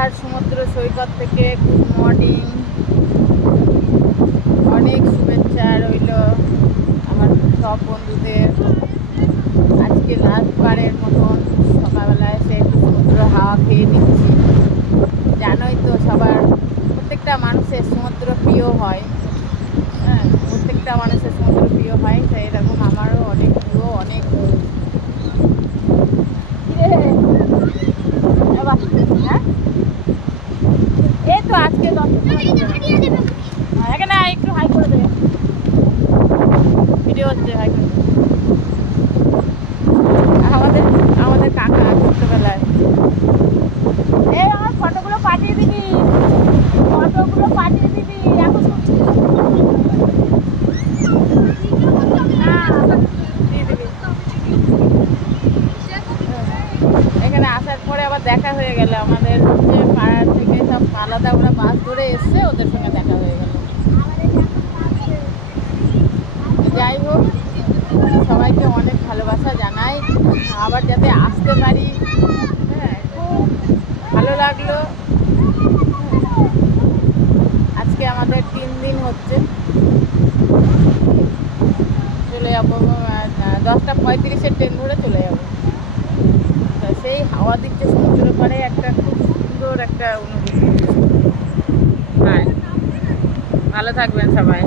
দীঘার সমুদ্র সৈকত থেকে গুড মর্নিং, অনেক শুভেচ্ছা রইল আমার সব বন্ধুদের। আজকে লাস্টবারের মতন সকালবেলায় এসে একটু সমুদ্র হাওয়া খেয়ে নিচ্ছি। জানোই তো সবার, প্রত্যেকটা মানুষের সমুদ্র প্রিয় হয়। হ্যাঁ, প্রত্যেকটা মানুষের সমুদ্র প্রিয় হয়, তাই এরকম আমারও অনেক প্রিয়, অনেক। হ্যাঁ, এই তো আজকে এখানে একটু হাই করে দেবে, ভিডিও হচ্ছে হাই করে। আমাদের আমাদের কাকা ছোট্টবেলায়, এই আমার ফটোগুলো পাঠিয়ে দিবি, ফটোগুলো পাঠিয়ে দিবি এখন। এখানে আসার পরে আবার দেখা হয়ে গেল, আমাদের হচ্ছে পাড়ার থেকে সব আলাদা ওরা বাস ধরে এসছে, ওদের সঙ্গে দেখা হয়ে গেল। যাই হোক, সবাইকে অনেক ভালোবাসা জানাই, আবার যাতে আসতে পারি। হ্যাঁ, খুব ভালো লাগলো। আজকে আমাদের 3 দিন হচ্ছে, চলে যাবো 10:35 ট্রেন ধরে চলে যাবো। সেই হাওয়া দিচ্ছে সমুদ্র পাড়ে, একটা খুব সুন্দর একটা অনুভূতি। হ্যাঁ, ভালো থাকবেন সবাই।